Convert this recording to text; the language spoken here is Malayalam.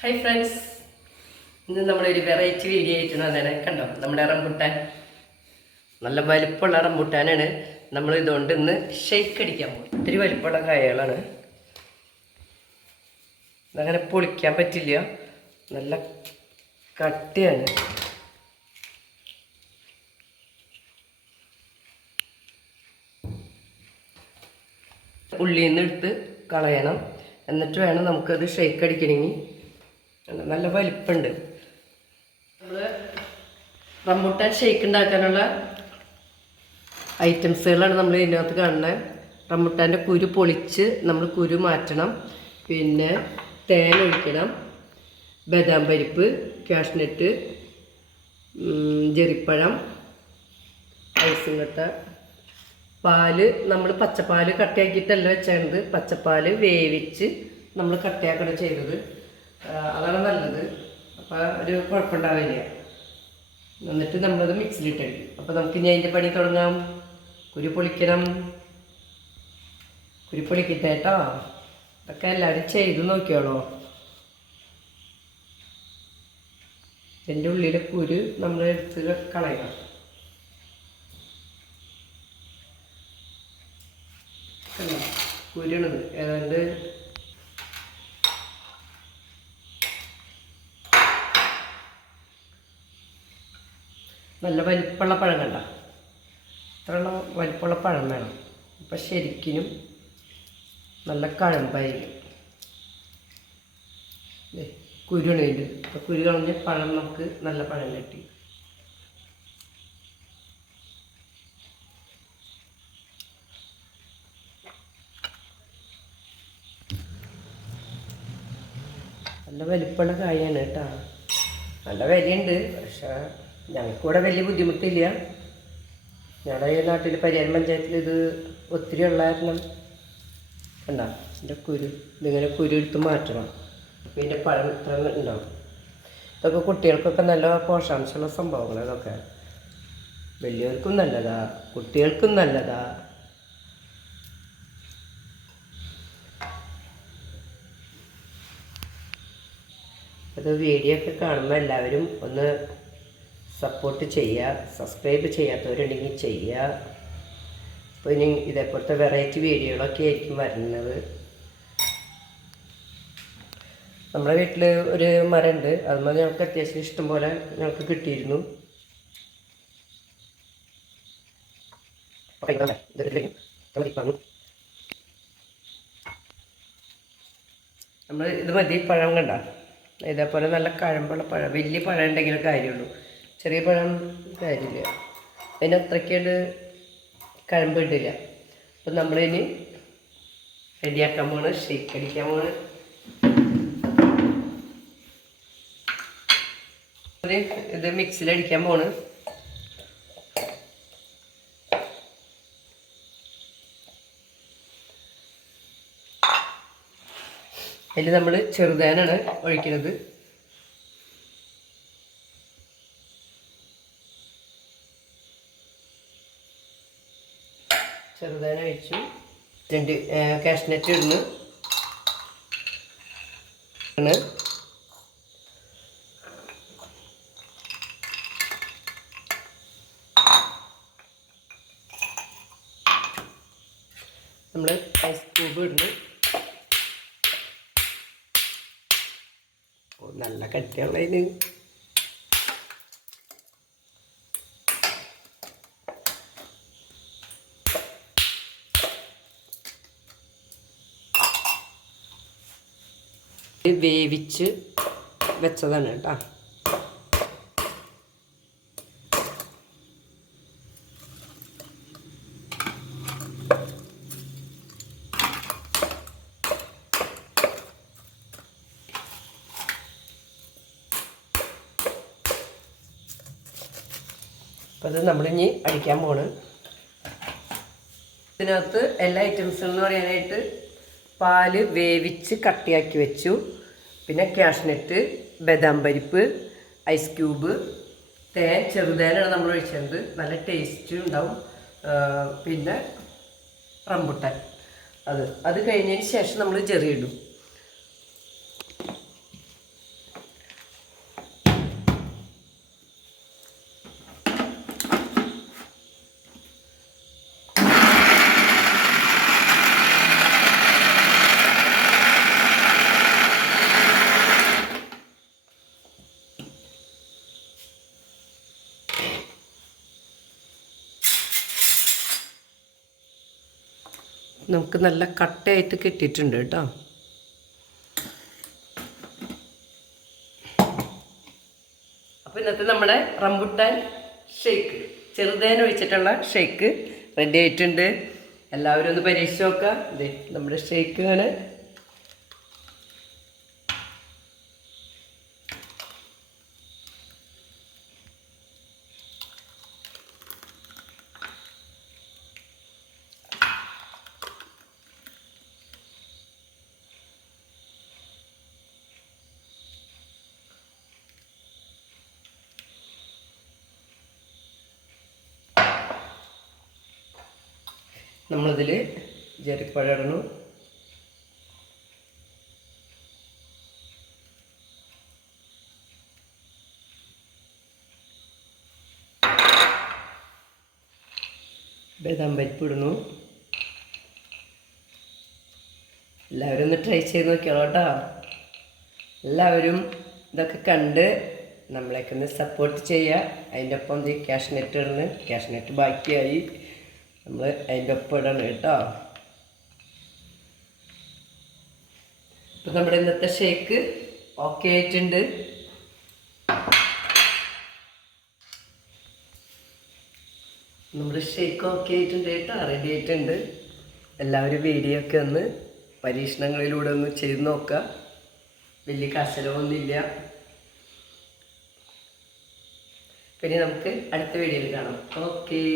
ഹായ് ഫ്രണ്ട്സ്, ഇന്ന് നമ്മളൊരു വെറൈറ്റി വീഡിയോ ആയിട്ടാണ് കണ്ടോ. നമ്മുടെ റംബുട്ടാൻ നല്ല വലിപ്പമുള്ള റംബുട്ടാനാണ്. നമ്മൾ ഇതുകൊണ്ട് ഇന്ന് ഷെയ്ക്ക് അടിക്കാൻ പോകും. ഒത്തിരി വലിപ്പമുള്ള കായകളാണ്. അതങ്ങനെ പൊളിക്കാൻ പറ്റില്ല, നല്ല കട്ടിയാണ്. ഉള്ളിൽ നിന്ന് എടുത്ത് കളയണം, എന്നിട്ട് വേണം നമുക്കത് ഷെയ്ക്ക് അടിക്കണമെങ്കിൽ. നല്ല വലിപ്പമുണ്ട്. നമ്മൾ റംബുട്ടാൻ ഷെയ്ക്ക് ഉണ്ടാക്കാനുള്ള ഐറ്റംസുകളാണ് നമ്മൾ ഇതിനകത്ത് കാണുന്നത്. റംബുട്ടാൻ്റെ കുരു പൊളിച്ച് നമ്മൾ കുരു മാറ്റണം, പിന്നെ തേൻ ഒഴിക്കണം, ബദാം പരിപ്പ്, കാഷ്നട്ട്, ജെറിപ്പഴം, ഐസും കട്ട, പാല്. നമ്മൾ പച്ചപ്പാല് കട്ടയാക്കിയിട്ടല്ല വെച്ചത്, പച്ചപ്പാല് വേവിച്ച് നമ്മൾ കട്ടയാക്കണം ചെയ്തത്. അതാണ് നല്ലത്, അപ്പോൾ ഒരു കുഴപ്പമുണ്ടാവില്ല. എന്നിട്ട് നമ്മളത് മിക്സിയിലിട്ടടിക്കും. അപ്പോൾ നമുക്ക് ഇനി അതിൻ്റെ പണി തുടങ്ങാം. കുരു പൊളിക്കണം. കുരു പൊളിക്കട്ടെ കേട്ടോ. ഇതൊക്കെ എല്ലാവരും ചെയ്ത് നോക്കിയോളൂ. എൻ്റെ ഉള്ളിലെ കുരു നമ്മൾ എടുത്ത് കളയണം. കുരുണത് ഏതാണ്ട് നല്ല വലിപ്പമുള്ള പഴം കണ്ട, ഇത്രയുള്ള വലിപ്പമുള്ള പഴം വേണം. അപ്പം ശരിക്കും നല്ല കഴമ്പായിരിക്കും. കുരുണ് ഇത്. അപ്പം കുരു കളഞ്ഞ് പഴം നമുക്ക് നല്ല പഴം കിട്ടി. നല്ല വലിപ്പമുള്ള കായാണ് കേട്ടോ. നല്ല വിലയുണ്ട്, പക്ഷേ ഞങ്ങൾക്കിവിടെ വലിയ ബുദ്ധിമുട്ടില്ല. ഞങ്ങളുടെ ഈ നാട്ടിൽ പരിയാരം പഞ്ചായത്തിൽ ഇത് ഒത്തിരി ഉള്ള കാരണം കണ്ടോ, ഇതിൻ്റെ കുരു ഇതിങ്ങനെ കുരു എടുത്ത് മാറ്റണം. അപ്പോൾ ഇതിൻ്റെ പഴം ഇത്ര ഉണ്ടാവും. ഇതൊക്കെ കുട്ടികൾക്കൊക്കെ നല്ല പോഷകാംശമുള്ള സംഭവങ്ങൾ. ഇതൊക്കെ വലിയവർക്കും നല്ലതാ, കുട്ടികൾക്കും നല്ലതാ. അത് വീഡിയോ ഒക്കെ കാണുമ്പോൾ എല്ലാവരും ഒന്ന് സപ്പോർട്ട് ചെയ്യുക. സബ്സ്ക്രൈബ് ചെയ്യാത്തവരുണ്ടെങ്കിൽ ചെയ്യുക. അപ്പോൾ ഇനി ഇതേപോലത്തെ വെറൈറ്റി വീഡിയോകളൊക്കെ ആയിരിക്കും വരുന്നത്. നമ്മുടെ വീട്ടിൽ ഒരു മരമുണ്ട്, അതുപോലെ ഞങ്ങൾക്ക് അത്യാവശ്യം ഇഷ്ടം പോലെ ഞങ്ങൾക്ക് കിട്ടിയിരുന്നു. നമ്മൾ ഇത് മതി. പഴം കണ്ട ഇതേപോലെ നല്ല കഴമ്പുള്ള പഴം, വലിയ പഴം ഉണ്ടെങ്കിലും കാര്യമുള്ളൂ, ചെറിയ പഴം കാര്യമില്ല. അതിന് അത്രയ്ക്കത് കഴമ്പ് ഇട്ടില്ല. അപ്പം നമ്മളിനി റെഡിയാക്കാൻ പോണ്, ഷേക്ക് അടിക്കാൻ പോണ്. ഇത് മിക്സിയിലടിക്കാൻ പോണ്. അതിൽ നമ്മൾ ചെറുതേനാണ് ഒഴിക്കുന്നത്. ചെറുതേന ഒഴിച്ചു, 2 കാഷ്നട്ട് ഇടുന്നു. നമ്മൾ ഐസ് ക്യൂബ് ഇടുന്നു. നല്ല കട്ടിയുള്ളതിന് വേവിച്ച് വെച്ചതാണ് കേട്ടോ. അപ്പോൾ അത് നമ്മളിനി അടിക്കാൻ പോണ്. ഇതിനകത്ത് എല്ലാ ഐറ്റംസും എന്ന് പറയാനായിട്ട് പാല് വേവിച്ച് കട്ടിയാക്കി വെച്ചു, പിന്നെ കാഷ്നട്ട്, ബദാം പരിപ്പ്, ഐസ് ക്യൂബ്, തേൻ. ചെറുതേനാണ് നമ്മൾ ഒഴിച്ചത്, നല്ല ടേസ്റ്റ് ഉണ്ടാവും. പിന്നെ റംബുട്ടാൻ അത് കഴിഞ്ഞതിന് ശേഷം നമ്മൾ ചെറിയ ഇടും. നമുക്ക് നല്ല കട്ടയായിട്ട് കിട്ടിയിട്ടുണ്ട് കേട്ടോ. അപ്പോൾ ഇന്നത്തെ നമ്മുടെ റംബുട്ടാൻ ഷേക്ക്, ചെറുതേൻ ഒഴിച്ചിട്ടുള്ള ഷേക്ക് റെഡി ആയിട്ടുണ്ട്. എല്ലാവരും ഒന്ന് പരീക്ഷിച്ച് നോക്കുക. ഇതേ നമ്മുടെ ഷേക്കാണ്. നമ്മളിതിൽ ജരിപ്പഴം ഇടണം. ബദാം പരിപ്പ് ഇടുന്നു. എല്ലാവരും ഒന്ന് ട്രൈ ചെയ്ത് നോക്കിയോളൂ കേട്ടോ. എല്ലാവരും ഇതൊക്കെ കണ്ട് നമ്മളെയൊക്കെ ഒന്ന് സപ്പോർട്ട് ചെയ്യുക. അതിൻ്റെ ഒപ്പം ഈ കാഷ്നട്ട് ഇടുന്നു. കാഷ്നട്ട് ബാക്കിയായി, നമ്മൾ അതിൻ്റെ ഒപ്പം ഇടണം കേട്ടോ. ഇപ്പം നമ്മുടെ ഇന്നത്തെ ഷേക്ക് ഓക്കെ ആയിട്ടുണ്ട്. നമ്മുടെ ഷേക്ക് ഓക്കെ ആയിട്ടുണ്ട് കേട്ടോ, റെഡി ആയിട്ടുണ്ട്. എല്ലാവരും വീഡിയോ ഒക്കെ ഒന്ന് പരീക്ഷണങ്ങളിലൂടെ ഒന്ന് ചെയ്ത് നോക്കുക. വലിയ കാശലവൊന്നുമില്ല. പിന്നെ നമുക്ക് അടുത്ത വീഡിയോയിൽ കാണാം. ഓക്കേ.